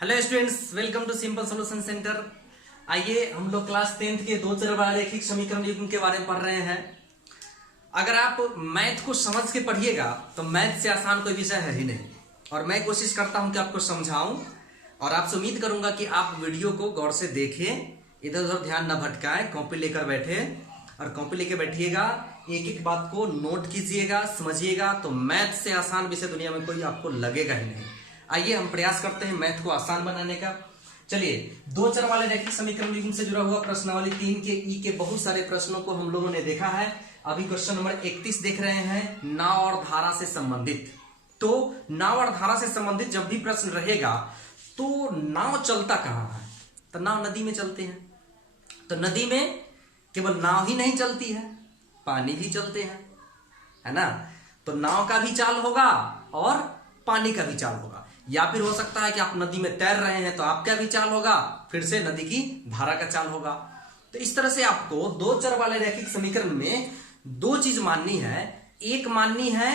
Hello students, welcome to simple solution centre. आइए हम लोग क्लास 10th के दो चर वाले रैखिक समीकरण युग्म के बारे में पढ़ रहे हैं। अगर आप मैथ को समझ के पढ़िएगा तो मैथ से आसान कोई विषय है ही नहीं। और मैं कोशिश करता हूं कि आपको समझाऊं और आपसे उम्मीद करूंगा कि आप वीडियो को गौर से देखें, इधर उधर ध्यान न भटकाएं, कॉपी लेकर बैठे और कॉपी लेकर बैठिएगा। एक एक बात को नोट कीजिएगा, समझिएगा, तो मैथ से आसान विषय दुनिया में कोई आपको लगेगा ही नहीं। आइए हम प्रयास करते हैं मैथ को आसान बनाने का। चलिए, दो चर वाले रैखिक समीकरण युग्म से जुड़ा हुआ प्रश्नावली 3 के ई के बहुत सारे प्रश्नों को हम लोगों ने देखा है। अभी क्वेश्चन नंबर 31 देख रहे हैं, नाव और धारा से संबंधित। तो नाव और धारा से संबंधित जब भी प्रश्न रहेगा तो नाव चलता कहां है? तो नाव नदी में चलते हैं। तो नदी में केवल नाव ही नहीं चलती है, पानी भी चलते हैं, है ना। तो नाव का भी चाल होगा और पानी का भी चाल होगा। या फिर हो सकता है कि आप नदी में तैर रहे हैं तो आपका भी चाल होगा, फिर से नदी की धारा का चाल होगा। तो इस तरह से आपको दो चर वाले रैखिक समीकरण में दो चीज माननी है। एक माननी है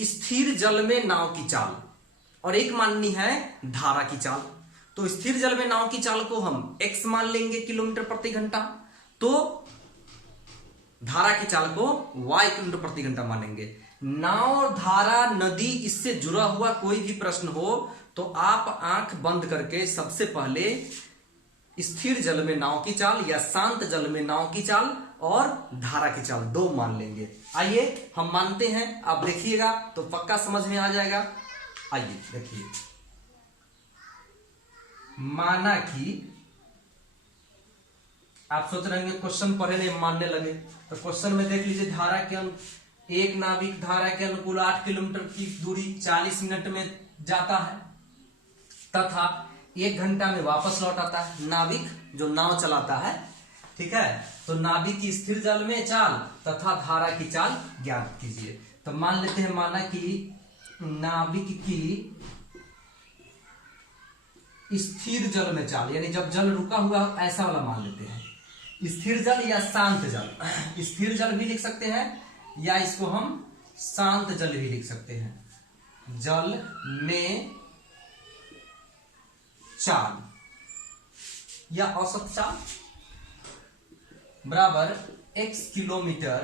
स्थिर जल में नाव की चाल और एक माननी है धारा की चाल। तो स्थिर जल में नाव की चाल को हम x मान लेंगे, किलोमीटर प्रति घंटा। तो धारा की चाल को y किलोमीटर प्रति घंटा मानेंगे। नाव, धारा, नदी, इससे जुड़ा हुआ कोई भी प्रश्न हो तो आप आंख बंद करके सबसे पहले स्थिर जल में नाव की चाल या शांत जल में नाव की चाल और धारा की चाल दो मान लेंगे। आइए हम मानते हैं, आप देखिएगा तो पक्का समझ में आ जाएगा। आइए देखिए, माना कि आप सोच रहे हैं क्वेश्चन पढ़े नहीं मानने लगे, तो क्वेश्चन में देख लीजिए, धारा के एक नाविक धारा के अनुकूल 8 किलोमीटर की दूरी 40 मिनट में जाता है तथा 1 घंटा में वापस लौट आता है। नाविक जो नाव चलाता है, ठीक है। तो नाविक की स्थिर जल में चाल तथा धारा की चाल ज्ञात कीजिए। तो मान लेते हैं, माना कि नाविक की स्थिर जल में चाल, यानी जब जल रुका हुआ ऐसा वाला मान लेते हैं, स्थिर जल या शांत जल। स्थिर जल भी लिख सकते हैं या इसको हम शांत जल भी लिख सकते हैं। जल में चाल या औसत चाल बराबर x किलोमीटर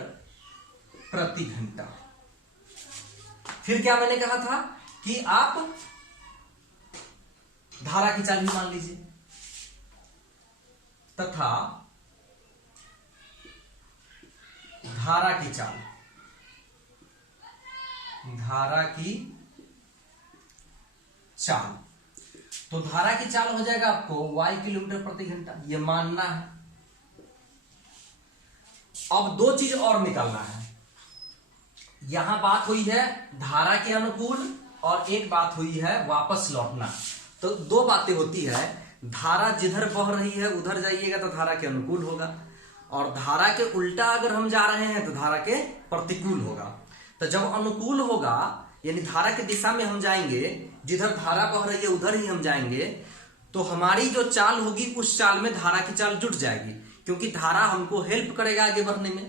प्रति घंटा। फिर क्या मैंने कहा था कि आप धारा की चाल भी मान लीजिए तथा धारा की चाल, धारा की चाल। तो धारा की चाल हो जाएगा आपको y किलोमीटर प्रति घंटा, ये मानना है। अब दो चीज और निकालना है। यहां बात हुई है धारा के अनुकूल और एक बात हुई है वापस लौटना। तो दो बातें होती है, धारा जिधर बह रही है उधर जाइएगा तो धारा के अनुकूल होगा, और धारा के उल्टा अगर हम जा रहे हैं तो धारा के प्रतिकूल होगा। तो जब अनुकूल होगा यानी धारा की दिशा में हम जाएंगे, जिधर धारा बह रही है उधर ही हम जाएंगे, तो हमारी जो चाल होगी उस चाल में धारा की चाल जुट जाएगी, क्योंकि धारा हमको हेल्प करेगा आगे बढ़ने में।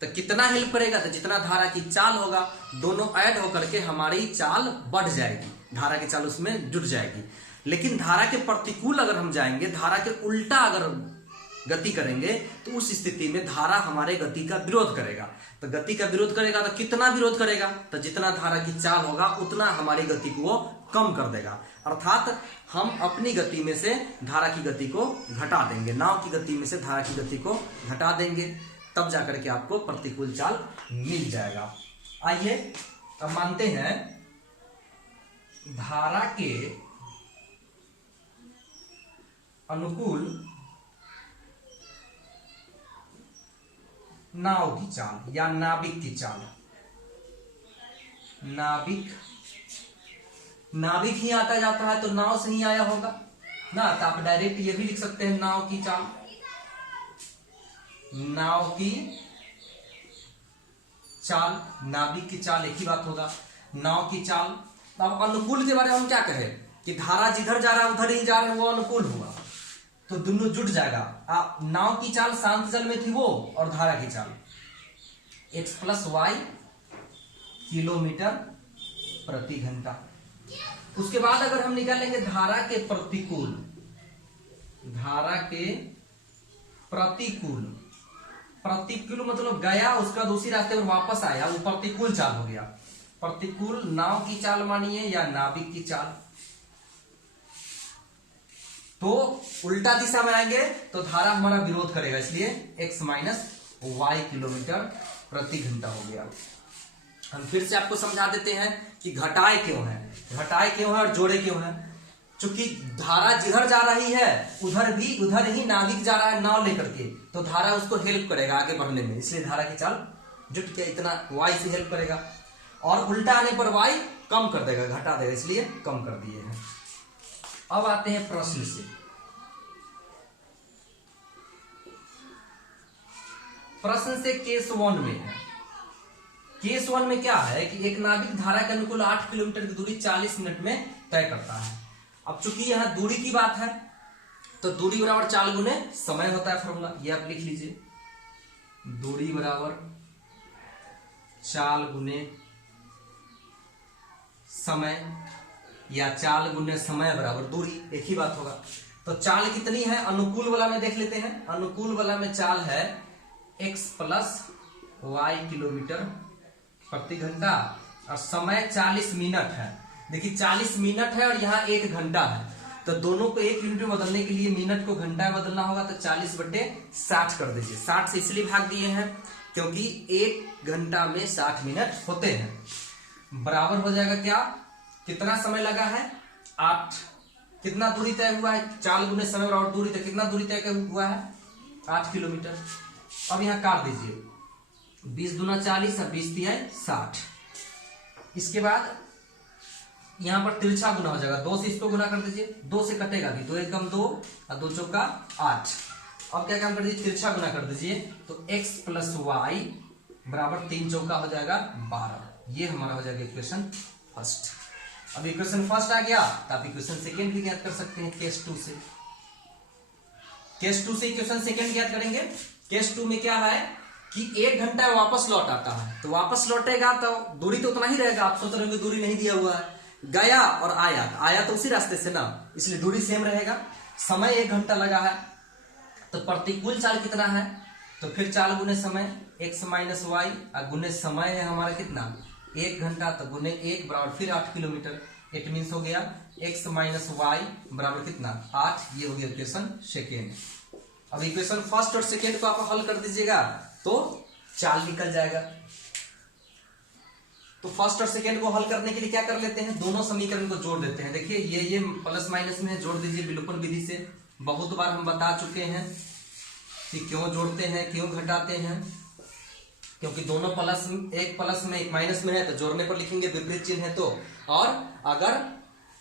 तो कितना हेल्प करेगा? तो जितना धारा की चाल होगा, दोनों ऐड होकर के हमारी चाल बढ़ जाएगी, धारा की चाल उसमें जुट जाएगी। लेकिन धारा के प्रतिकूल अगर हम जाएंगे, धारा के उल्टा अगर गति करेंगे, तो उस स्थिति में धारा हमारे गति का विरोध करेगा। तो गति का विरोध करेगा तो कितना विरोध करेगा? तो जितना धारा की चाल होगा उतना हमारी गति को वो कम कर देगा। अर्थात हम अपनी गति में से धारा की गति को घटा देंगे, नाव की गति में से धारा की गति को घटा देंगे, तब जाकर के आपको प्रतिकूल चाल मिल जाएगा। आइए अब मानते हैं धारा के अनुकूल नाव की चाल या नाविक की चाल। नाविक ही आता जाता है तो नाव से ही आया होगा ना, तो आप डायरेक्ट ये भी लिख सकते हैं नाव की चाल। नाव की चाल, नाविक की चाल एक ही बात होगा। नाव की चाल। अब अनुकूल के बारे में हम क्या कहें कि धारा जिधर जा रहा है उधर ही जा रहा है, वो अनुकूल होगा, तो दोनों जुट जाएगा। नाव की चाल शांत जल में थी वो, और धारा की चाल x + y किलोमीटर प्रति घंटा। उसके बाद अगर हम निकालेंगे धारा के प्रतिकूल, धारा के प्रतिकूल, प्रतिकूल मतलब गया उसका दूसरी रास्ते पर वापस आया, वो प्रतिकूल चाल हो गया। प्रतिकूल नाव की चाल मानिए या नाविक की चाल, तो उल्टा दिशा में आएंगे तो धारा हमारा विरोध करेगा, इसलिए x माइनस वाई किलोमीटर प्रति घंटा हो गया। हम फिर से आपको समझा देते हैं कि घटाए क्यों है, घटाए क्यों है और जोड़े क्यों है। चूंकि धारा जिधर जा रही है उधर ही नाविक जा रहा है नाव लेकर के, तो धारा उसको हेल्प करेगा आगे बढ़ने में, इसलिए धारा की चाल जुट के इतना y से हेल्प करेगा, और उल्टा आने पर y कम कर देगा, घटा देगा, इसलिए कम कर दिए हैं। अब आते हैं प्रश्न से। प्रश्न से केस 1 में है। केस 1 में क्या है कि एक नाविक धारा के अनुकूल 8 किलोमीटर की दूरी 40 मिनट में तय करता है। अब चूंकि यहां दूरी की बात है तो दूरी बराबर चाल गुने समय होता है फॉर्मूला, ये आप लिख लीजिए, दूरी बराबर चाल गुने समय, या चाल गुने समय बराबर दूरी, एक ही बात होगा। तो चाल कितनी है अनुकूल वाला में देख लेते हैं। अनुकूल वाला में चाल है x प्लस वाई किलोमीटर प्रति घंटा, और समय 40 मिनट है। देखिए 40 मिनट है और यहाँ 1 घंटा है, तो दोनों को 1 यूनिट में बदलने के लिए मिनट को घंटा में बदलना होगा, तो 40/60 कर दीजिए। 60 से इसलिए भाग दिए हैं क्योंकि 1 घंटा में 60 मिनट होते हैं। बराबर हो जाएगा क्या, कितना समय लगा है 8, कितना दूरी तय हुआ है, चाल गुने समय बराबर दूरी, तो कितना दूरी तय हुआ है 8 किलोमीटर। अब यहाँ काट दीजिए, 20 दूना 40 और 20 तिहाई 60। इसके बाद यहां पर तिरछा गुना हो जाएगा, 2 से इसको गुना कर दीजिए, 2 से कटेगा भी, 2 एकम 2 और 2 चौका 8। अब क्या काम कर दीजिए, तिरछा गुना कर दीजिए, तो x प्लस वाई बराबर 3 चौका हो जाएगा 12। ये हमारा हो जाएगा इक्वेशन फर्स्ट। अब इक्वेशन फर्स्ट आ गया तो आप इक्वेशन सेकेंड भी ज्ञात कर सकते हैं केस 2 से। केस 2 से इक्वेशन सेकेंड ज्ञात करेंगे। केस 2 में क्या है कि 1 घंटा में वापस लौट आता है, तो वापस लौटेगा तो दूरी तो उतना ही रहेगा। आप सोच रहे होंगे दूरी नहीं दिया हुआ है, गया और आया तो उसी रास्ते से ना, इसलिए दूरी सेम रहेगा। समय 1 घंटा लगा है, तो प्रतिकूल चाल कितना है, तो फिर चाल गुने समय x माइनस वाई, और गुने समय है हमारा कितना 1 घंटा, तो गुने 1 बराबर फिर 8 किलोमीटर। इट मीन्स हो गया x माइनस वाई बराबर कितना 8। ये हो गया इक्वेशन सेकेंड। अब इक्वेशन फर्स्ट और सेकेंड को आप हल कर दीजिएगा तो चाल निकल जाएगा। तो फर्स्ट और सेकेंड को हल करने के लिए क्या कर लेते हैं, दोनों समीकरण को जोड़ देते हैं। देखिए ये प्लस माइनस में है, जोड़ दीजिए विलोपन विधि से। बहुत बार हम बता चुके हैं कि क्यों जोड़ते हैं क्यों घटाते हैं, क्योंकि दोनों प्लस, एक प्लस में एक माइनस में है तो जोड़ने पर लिखेंगे, विपरीत चिन्ह है तो, और अगर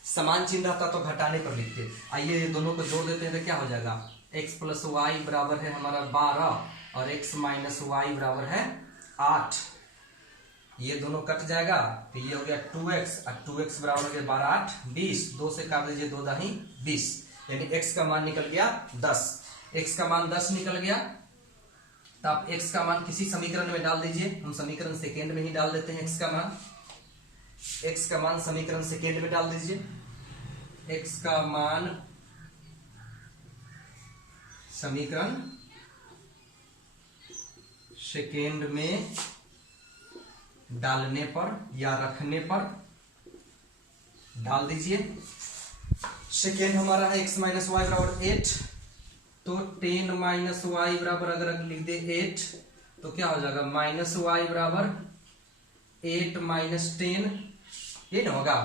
समान चिन्ह रहता तो घटाने पर लिखते। आइए ये दोनों को जोड़ देते हैं तो क्या हो जाएगा, x प्लस वाई बराबर है हमारा 12 और x माइनस वाई बराबर है 8। ये दोनों कट जाएगा तो ये हो गया 2x, और 2x बराबर हो गया 12 8 20। 2 से काट दीजिए 2 दाही 20, यानी x का मान निकल गया 10। x का मान 10 निकल गया, तो आप x का मान किसी समीकरण में डाल दीजिए। हम समीकरण सेकेंड में ही डाल देते हैं x का मान। x का मान समीकरण सेकेंड में डाल दीजिए। x का मान समीकरण सेकेंड में डालने पर या रखने पर डाल दीजिए। सेकेंड हमारा है x माइनस वाई बराबर 8, तो 10 माइनस वाई बराबर अगर लिख दे 8 तो क्या हो जाएगा, माइनस वाई बराबर 8 माइनस 10, ये ना होगा।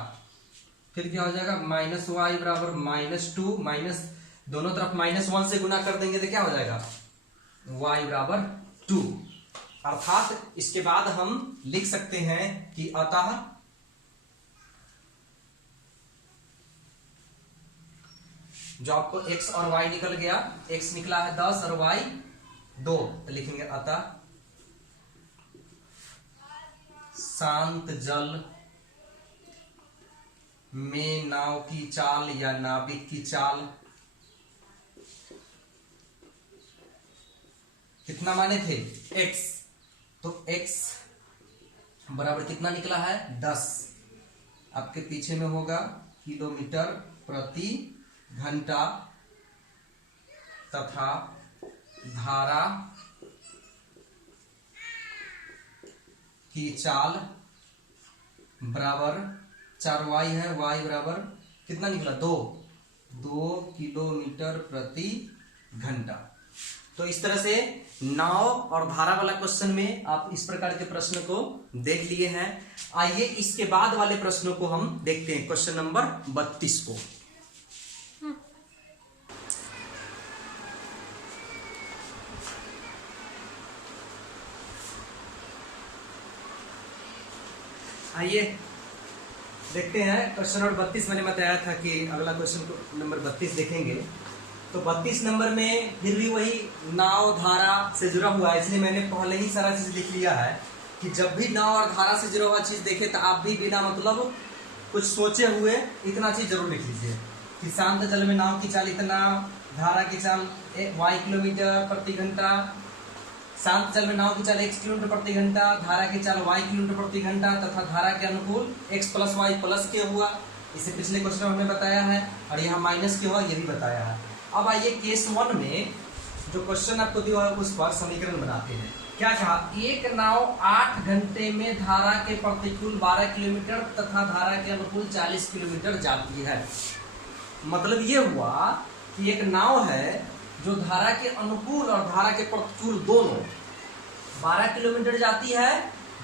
फिर क्या हो जाएगा, माइनस वाई बराबर -2, माइनस दोनों तरफ -1 से गुना कर देंगे तो क्या हो जाएगा, y बराबर 2। अर्थात इसके बाद हम लिख सकते हैं कि अतः जो आपको x और y निकल गया, x निकला है 10 और y 2, तो लिखेंगे अतः शांत जल में नाव की चाल या नाविक की चाल कितना माने थे x, तो x बराबर कितना निकला है 10। आपके पीछे में होगा किलोमीटर प्रति घंटा तथा धारा की चाल बराबर 4y है, y बराबर कितना निकला 2 किलोमीटर प्रति घंटा। तो इस तरह से नाव और धारा वाला क्वेश्चन में आप इस प्रकार के प्रश्न को देख लिए हैं। आइए इसके बाद वाले प्रश्नों को हम देखते हैं, क्वेश्चन नंबर 32 को। आइए देखते हैं क्वेश्चन नंबर 32। मैंने बताया था कि अगला क्वेश्चन नंबर 32 देखेंगे। तो 32 नंबर में फिर भी वही नाव धारा से जुड़ा हुआ है, इसलिए मैंने पहले ही सारा चीज लिख लिया है कि जब भी नाव और धारा से जुड़ा हुआ चीज देखे तो आप भी बिना मतलब कुछ सोचे हुए इतना चीज जरूर लिख लीजिए कि शांत जल में नाव की चाल इतना, धारा की चाल y किलोमीटर प्रति घंटा, शांत जल में नाव की चाल x किलोमीटर प्रति घंटा, धारा की चाल y किलोमीटर प्रति घंटा तथा धारा के अनुकूल x प्लस y प्लस के हुआ। इसे पिछले क्वेश्चन में हमने बताया है और यहाँ माइनस के हुआ, ये भी बताया है। अब आइए केस 1 में जो क्वेश्चन आपको दिया है उस पर समीकरण बनाते हैं। क्या कहा, एक नाव 8 घंटे में धारा के प्रतिकूल 12 किलोमीटर तथा धारा के अनुकूल 40 किलोमीटर जाती है। मतलब ये हुआ कि एक नाव है जो धारा के अनुकूल और धारा के प्रतिकूल दोनों 12 किलोमीटर जाती है,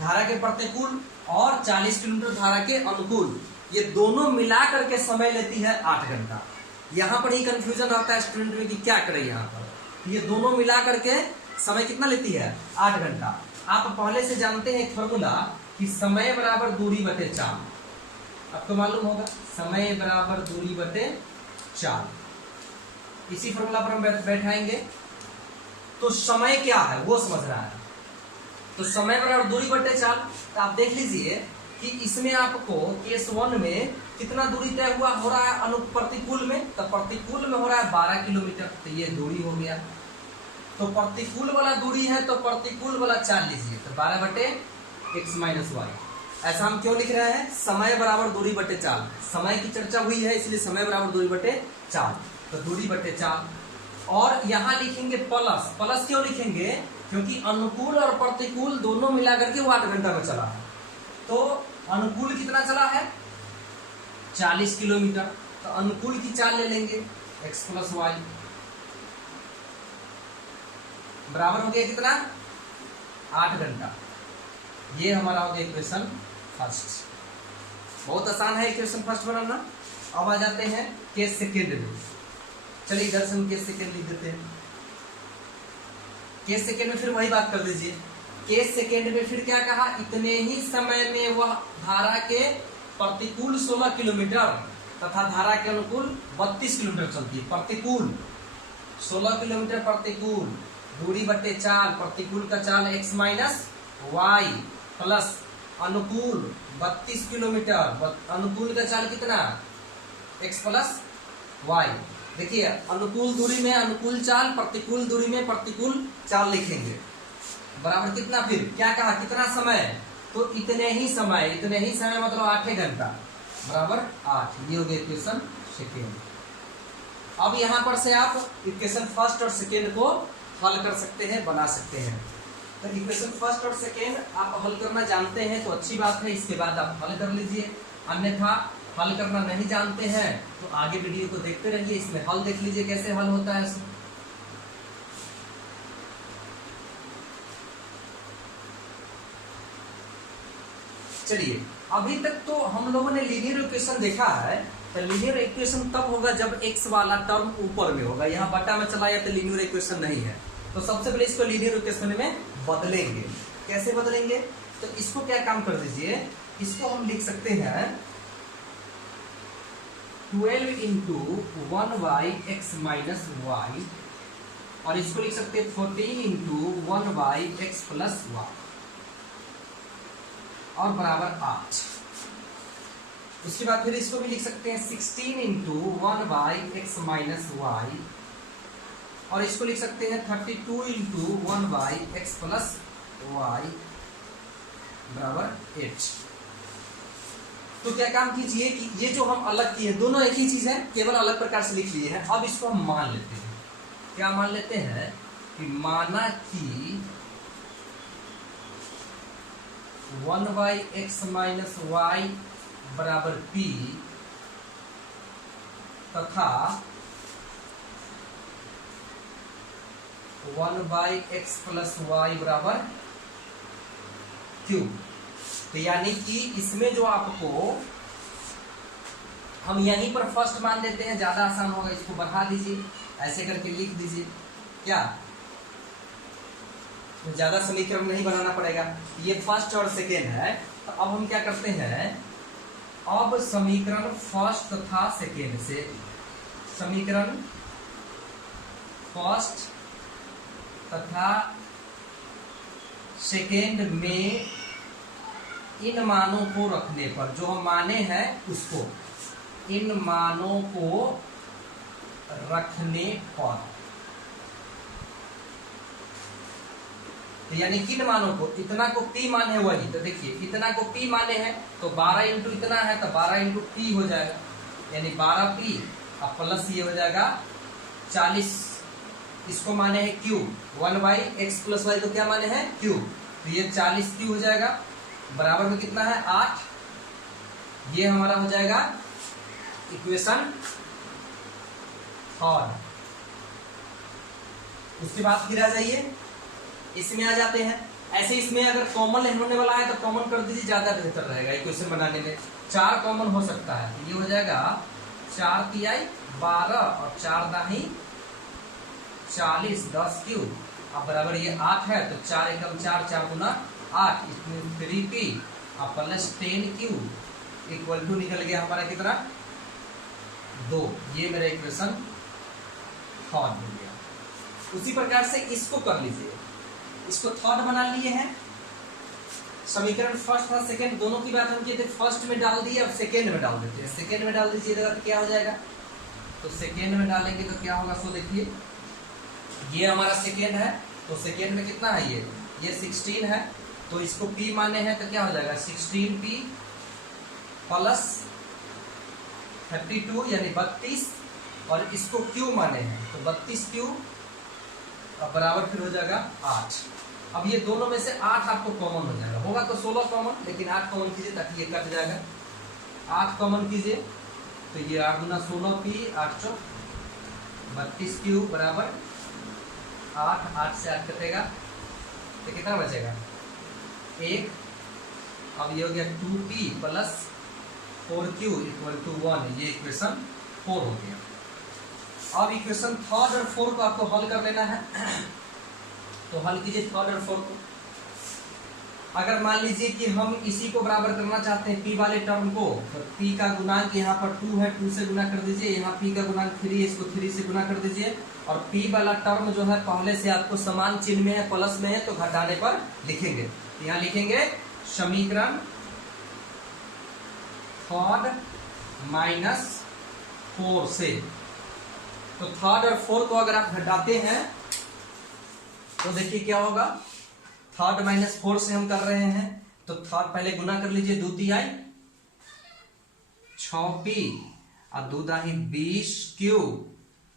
धारा के प्रतिकूल और 40 किलोमीटर धारा के अनुकूल, ये दोनों मिलाकर के समय लेती है 8 घंटा। यहाँ पर ही कंफ्यूजन रहता है स्टूडेंट में कि क्या करें। यहाँ पर ये दोनों मिला करके समय कितना लेती है 8 घंटा। आप पहले से जानते हैं एक फॉर्मूला कि समय बराबर दूरी बटे चाल, आपको मालूम होगा समय बराबर दूरी बटे चाल। इसी फॉर्मूला पर हम बैठाएंगे तो समय क्या है वो समझ रहा है। तो समय बराबर दूरी बटे चाल, तो आप देख लीजिए कि इसमें आपको केस 1 में कितना दूरी तय हुआ हो रहा है प्रतिकूल में, तो प्रतिकूल में हो रहा है 12 किलोमीटर, तो ये दूरी हो गया। तो प्रतिकूल वाला दूरी है तो प्रतिकूल वाला चाल लीजिए, तो 12 बटे x माइनस वाई। ऐसा हम क्यों लिख रहे हैं, समय बराबर दूरी बटे चाल, समय की चर्चा हुई है इसलिए समय बराबर दूरी बटे चाल, तो दूरी बटे चाल। और यहाँ लिखेंगे प्लस, प्लस क्यों लिखेंगे, क्योंकि अनुकूल और प्रतिकूल दोनों मिला करके वो 8 घंटा में चला है। तो अनुकूल कितना चला है 40 किलोमीटर, तो अनुकूल की चाल ले लेंगे x प्लस वाई बराबर हो गया कितना 8 घंटा। ये हमारा हो गया इक्वेशन फर्स्ट। बहुत आसान है इक्वेशन फर्स्ट बनाना। अब आ जाते हैं केस सेकेंड में। चलिए इधर से हम केस सेकेंड लिख देते हैं। केस सेकेंड में फिर वही बात कर दीजिए। केस सेकेंड में फिर क्या कहा, इतने ही समय में वह धारा के प्रतिकूल 16 किलोमीटर तथा धारा के अनुकूल 32 किलोमीटर चलती है। प्रतिकूल 16 किलोमीटर प्रतिकूल, दूरी बटे चाल, प्रतिकूल का चाल x माइनस वाई प्लस अनुकूल 32 किलोमीटर, अनुकूल का चाल कितना x प्लस वाई। देखिए अनुकूल दूरी में अनुकूल चाल, प्रतिकूल दूरी में प्रतिकूल चाल लिखेंगे बराबर कितना, फिर क्या कहा कितना समय, तो इतने ही समय, इतने ही समय मतलब 8 घंटा बराबर 8। ये हो गया इक्वेशन सेकेंड। अब यहाँ पर से आप इक्वेशन फर्स्ट और सेकेंड को हल कर सकते हैं, बना सकते हैं। तो इक्वेशन फर्स्ट और सेकेंड आप हल करना जानते हैं तो अच्छी बात है, इसके बाद आप हल कर लीजिए। अन्यथा हल करना नहीं जानते हैं तो आगे वीडियो को देखते रहिए, इसमें हल देख लीजिए कैसे हल होता है। चलिए अभी तक तो हम लोगों ने लीनियर इक्वेशन देखा है। तो लीनियर इक्वेशन तब होगा जब x वाला टर्म ऊपर में होगा, यहाँ बटा में चला या तो लीनियर इक्वेशन नहीं है। तो सबसे पहले इसको लीनियर इक्वेशन में बदलेंगे। कैसे बदलेंगे, तो इसको क्या काम कर दीजिए, इसको हम लिख सकते हैं 12 इंटू 1/x माइनस वाई, और इसको लिख सकते हैं 14 इंटू 1/x प्लस वाई और बराबर 8। उसके बाद फिर इसको भी लिख सकते हैं 16 इंटू 1/x माइनस वाई, और इसको लिख सकते हैं 32 इंटू 1/x प्लस वाई बराबर 8। तो क्या काम कीजिए कि ये जो हम अलग किए दोनों एक ही चीज है, केवल अलग प्रकार से लिख लिए हैं। अब इसको हम मान लेते हैं। क्या मान लेते हैं कि माना कि 1/x माइनस वाई बराबर p तथा 1/x प्लस वाई बराबर q। तो यानी कि इसमें जो आपको हम यहीं पर फर्स्ट मान देते हैं, ज्यादा आसान होगा। इसको बढ़ा दीजिए, ऐसे करके लिख दीजिए। क्या ज्यादा समीकरण नहीं बनाना पड़ेगा। ये फर्स्ट और सेकेंड है। तो अब हम क्या करते हैं, अब समीकरण फर्स्ट तथा सेकेंड से, समीकरण फर्स्ट तथा सेकेंड में इन मानों को रखने पर, जो हम माने हैं उसको, इन मानों को रखने पर, तो यानी किन मानों को, इतना को p मान है वही। तो देखिए इतना को p माने हैं तो 12 इंटू इतना है तो 12 इंटू p हो जाएगा, यानी 12p अब प्लस ये हो जाएगा 40। इसको माने हैं q, 1/x प्लस वाई को क्या माने हैं q, तो ये 40q हो जाएगा। बराबर में कितना है 8। ये हमारा हो जाएगा इक्वेशन थर्ड। उसके बाद फिर आ जाइए, इसमें आ जाते हैं। ऐसे इसमें अगर कॉमन होने वाला है तो कॉमन कर दीजिए, ज्यादा बेहतर रहेगा इक्वेशन बनाने में। 4 कॉमन हो सकता है, ये हो जाएगा 4 12 और 4 दाही 40, 10q। अब बराबर ये 8 है तो 4 एकम 4, 4 गुना 8, इसमें 3p और प्लस 10q इक्वल टू निकल गया हमारा कितना 2। ये मेरा इक्वेशन थर्ड हो गया। उसी प्रकार से इसको कर लीजिए, इसको थर्ड बना लिए हैं। समीकरण फर्स्ट और सेकेंड दोनों की बात हम किए थे, फर्स्ट में डाल दिए, अब सेकेंड में डाल देते हैं। सेकेंड में डाल दीजिएगा तो क्या हो जाएगा, तो सेकेंड में डालेंगे तो क्या होगा, सो देखिए ये हमारा सेकेंड है तो सेकेंड में कितना है, ये 16 है तो इसको p माने हैं तो क्या हो जाएगा 16p प्लस 32 यानी 32, और इसको q माने हैं तो 32q अब बराबर फिर हो जाएगा 8। अब ये दोनों में से 8 आपको कॉमन हो जाएगा, होगा तो 16 कॉमन, लेकिन 8 कॉमन कीजिए ताकि ये कट जाएगा। 8 कॉमन कीजिए तो ये 8 गुना 16p 8 चौक 32q बराबर 8, 8 से 8 कटेगा तो कितना बचेगा 1। अब ये हो गया 2p plus 4q equal to 1, ये इक्वेशन 4 हो गया। अब इक्वेशन थर्ड और फोर्थ को आपको हल कर लेना है, तो हल कीजिए थर्ड और फोर्थ को। अगर मान लीजिए कि हम इसी को बराबर करना चाहते हैं p वाले टर्म को, तो p का गुणांक यहाँ पर 2 है, 2 से गुना कर दीजिए। यहाँ p का गुणांक 3 है, इसको 3 से गुना कर दीजिए। और p वाला टर्म जो है पहले से आपको समान चिन्ह में है, प्लस में है, तो घटाने पर लिखेंगे। यहाँ लिखेंगे समीकरण थर्ड माइनस 4 से। तो थर्ड और फोर्थ को अगर आप घटाते हैं तो देखिए क्या होगा, थर्ड माइनस 4 से हम कर रहे हैं तो थर्ड पहले गुना कर लीजिए, 2 तिहाई 6p और 2 दाही 20q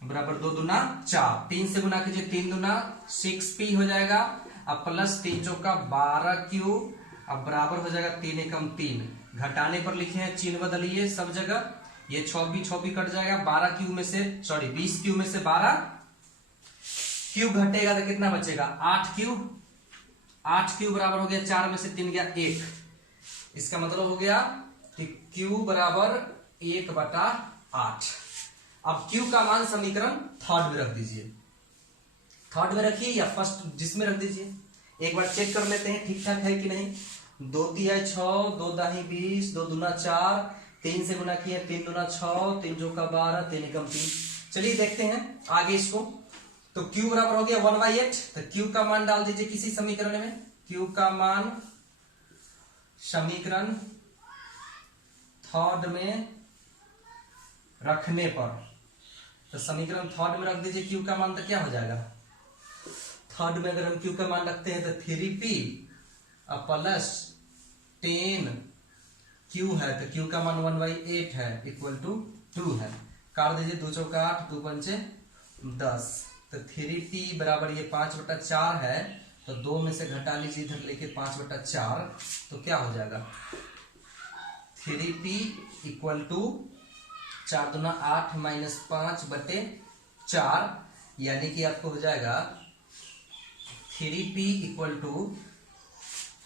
बराबर 2 दूना 4, 3 से गुना कीजिए 3 दूना 6p हो जाएगा। अब प्लस 3 चौका 12q अब बराबर हो जाएगा 3 एकम 3। घटाने पर लिखे हैं, चिन्ह बदलिए सब जगह, ये 6p कट जाएगा। 12q में से 20q में से 12q घटेगा तो कितना बचेगा 8q। 8q बराबर हो गया 4 में से 3 गया 1, इसका मतलब हो गया कि q बराबर 1/8। अब q का मान समीकरण थर्ड में रख दीजिए, थर्ड में रखिए या फर्स्ट जिसमें रख दीजिए। एक बार चेक कर लेते हैं ठीक ठाक है कि नहीं। 2 तिहाई 6, 2 दाही 20, 2 दूना 4, 3 से गुना किए 3 दूना 6, 3 चौका 12, 3 एकम 3। चलिए देखते हैं आगे इसको। तो q बराबर हो गया 1/8, तो q का मान डाल दीजिए किसी समीकरण में। q का मान समीकरण थर्ड में रखने पर, तो समीकरण थर्ड में रख दीजिए q का मान, तो क्या हो जाएगा थर्ड में अगर हम q का मान रखते हैं तो 3p प्लस 10 क्यू है तो क्यू का मान 1/8 है इक्वल टू 2 है। काट दीजिए, 2 चौका 8, 2 पंचे 10। तो 3p बराबर ये 5/4 है, तो 2 में से घटा लीजिए इधर लेके 5/4, तो क्या हो जाएगा 3p इक्वल टू 4 दूना 8 माइनस 5/4, यानी कि आपको हो जाएगा 3p इक्वल टू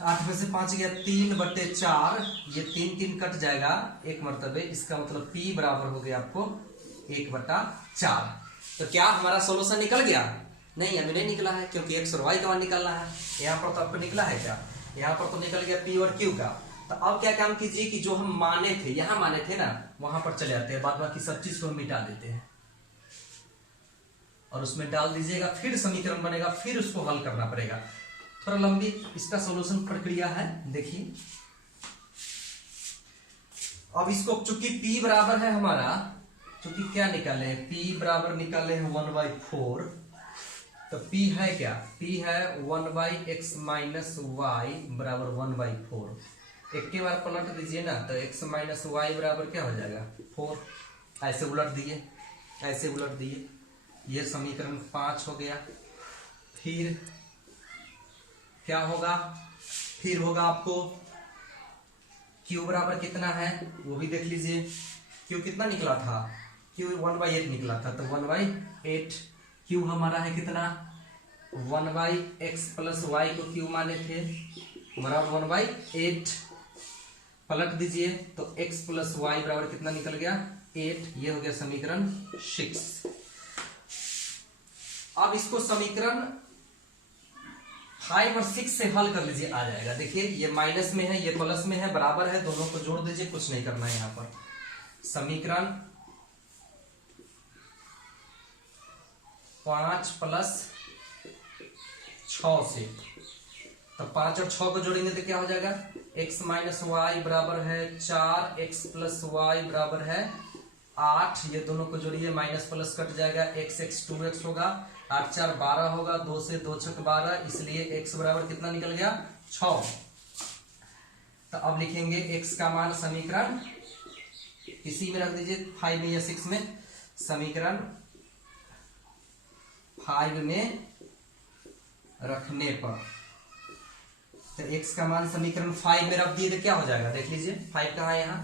8 में से 5 गया 3/4, ये 3 कट जाएगा एक मरतबे, इसका मतलब p बराबर हो गया आपको 1/4। तो क्या हमारा सोल्यूशन निकल गया? नहीं, अभी नहीं निकला है, क्योंकि x और y का मान निकालना है। यहाँ पर तो आपको निकला है क्या? यहाँ पर तो निकल गया p और q का। तो अब क्या काम कीजिए कि जो हम माने थे, यहाँ माने थे ना, वहां पर चले आते हैं, बाद बाकी सब चीज को हम मिटा देते हैं और उसमें डाल दीजिएगा, फिर समीकरण बनेगा, फिर उसको हल करना पड़ेगा। थोड़ा लंबी इसका सॉल्यूशन प्रक्रिया है, देखिए। अब इसको चूंकि p बराबर है हमारा, चूंकि क्या निकाले हैं, p बराबर निकाले हैं 1/4, तो p है क्या, p है 1/x माइनस वाई बराबर 1/4। एक के बार पलट दीजिए ना, तो x माइनस वाई बराबर क्या हो जाएगा 4। ऐसे उलट दिए, ऐसे उलट दिए, ये समीकरण 5 हो गया। फिर क्या होगा, फिर होगा आपको q बराबर कितना है वो भी देख लीजिए। q कितना निकला था, q 1/8 निकला था, तो 1/8 q हमारा है कितना 1/x प्लस y को q माने थे बराबर 1/8। पलट दीजिए तो x प्लस y बराबर कितना निकल गया 8। ये हो गया समीकरण 6। अब इसको समीकरण 5 और 6 से हल कर लीजिए, आ जाएगा। देखिए ये माइनस में है, ये प्लस में है, बराबर है, दोनों को जोड़ दीजिए, कुछ नहीं करना है। यहां पर समीकरण 5 प्लस 6 से, तो 5 और 6 को जोड़ेंगे तो क्या हो जाएगा, x माइनस वाई बराबर है 4, x प्लस वाई बराबर है 8। ये दोनों को जोड़िए, माइनस प्लस कट जाएगा, x 2x होगा, 8 4 12 होगा, 2 से 2 6 12, इसलिए x बराबर कितना निकल गया 6। तो अब लिखेंगे x का मान समीकरण इसी में रख दीजिए, 5 में या 6 में, समीकरण 5 में रखने पर, तो x का मान समीकरण 5 में रख दिए तो क्या हो जाएगा, देख लीजिए 5 कहाँ है, यहाँ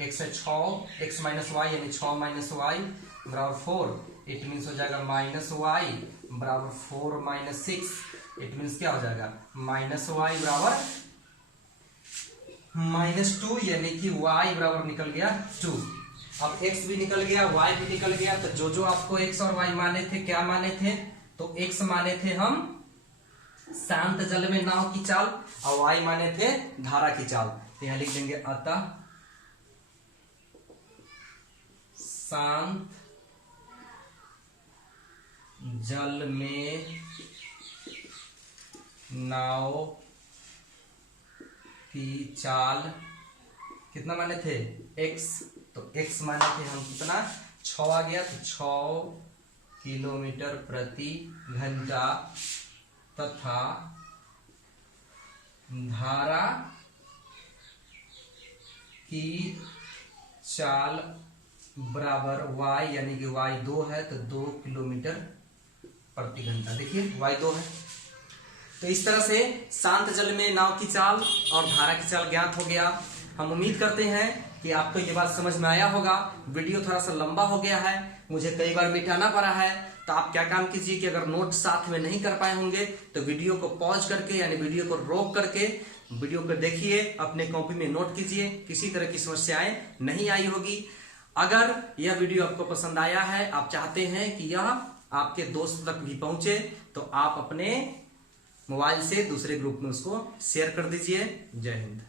x है 6, x माइनस वाई यानी 6 माइनस वाई बराबर 4। इट मीन्स हो जाएगा माइनस वाई बराबर 4 माइनस 6। इट मीन्स क्या हो जाएगा माइनस वाई बराबर -2, यानी कि y बराबर निकल गया 2। अब x भी निकल गया, y भी निकल गया, तो जो जो आपको x और y माने थे, क्या माने थे, तो x माने थे हम शांत जल में नाव की चाल, और y माने थे धारा की चाल। तो यहां लिख देंगे अतः शांत जल में नाव की चाल कितना माने थे x, तो x माने थे हम कितना 6 आ गया, तो 6 किलोमीटर प्रति घंटा, तथा धारा की चाल बराबर y, यानी कि y 2 है, तो 2 किलोमीटर प्रति घंटा। देखिए y 2 है। तो इस तरह से शांत जल में नाव की चाल और धारा की चाल ज्ञात हो गया। हम उम्मीद करते हैं कि आपको ये बात समझ में आया होगा। वीडियो थोड़ा सा लंबा हो गया है, मुझे कई बार मिटाना पड़ा है, तो आप क्या काम कीजिए कि अगर नोट साथ में नहीं कर पाए होंगे तो वीडियो को पॉज करके, यानी वीडियो को रोक करके वीडियो को देखिए, अपने कॉपी में नोट कीजिए। किसी तरह की समस्याएं नहीं आई होगी। अगर यह वीडियो आपको पसंद आया है, आप चाहते हैं कि यह आपके दोस्त तक भी पहुंचे, तो आप अपने मोबाइल से दूसरे ग्रुप में उसको शेयर कर दीजिए। जय हिंद।